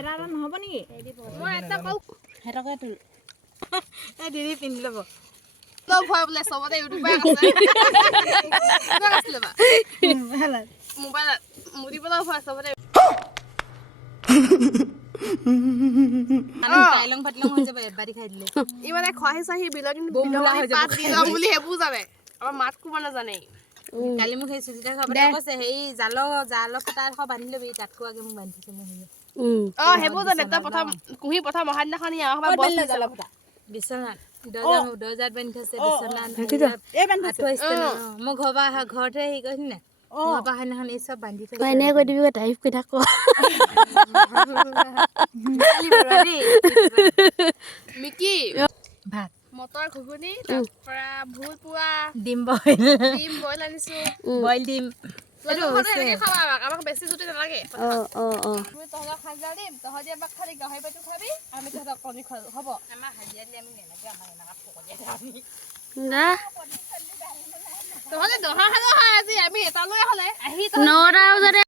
এটা নহ'ব নেকি মই এটা কওঁ হেটকে তুল এই দিদি পিন্ধি ল'ব লগ হয় বোলে চবতে ইউটিউবাৰ আছে কিবা আছিলে বা মোবাইলত মুদিবলৈ হয় চবতে টাইলং ফাটলং হৈ যাব এবাৰি খাই দিলে ই মানে খোৱাহি চাহি বিলাহী পাত দি যাম বুলি সেইবোৰ জানে আমাৰ মাত কোবা নাজানে কালি মোক সেই সুজিতা খবৰে কৈছে হেৰি জাল ফটা এখন বান্ধি ল'বি তাতকো আগে মোক বান্ধিছে মই সেইবোৰ জানে তই প্ৰথম কুঁহি প্ৰথম অহা দিনাখন বিচনাত দৰ্জাত বান্ধি থৈছে বিচনাত মই ঘৰতে হেৰি কৰিছি নাই ঘৰৰ পৰা সেইদিনাখন এই চব বান্ধি থৈছে এনে কৈ দিবি তাৰিফ কৰি থাক মিকি ভাত মটৰ ঘুগুনি তাৰ পৰা ভুল পোৱা ডিম বইল আনিছো বইল ডিম আমাক বেছি জুতি নালাগে আমি তহঁতক হাজিৰা দিম তহঁতি আমাক খালি গাহৰি পেটু খাবি আমি তহঁতক কণী খুৱালো হ'ব আমাৰ হাজিৰা দিলে আমি নেলাগে আমাৰ এনেকুৱা পকৰীয়া আমি তহঁতি দহা খালে আজি আমি এটা লৈ হ'লে আহি 9টা বজাতে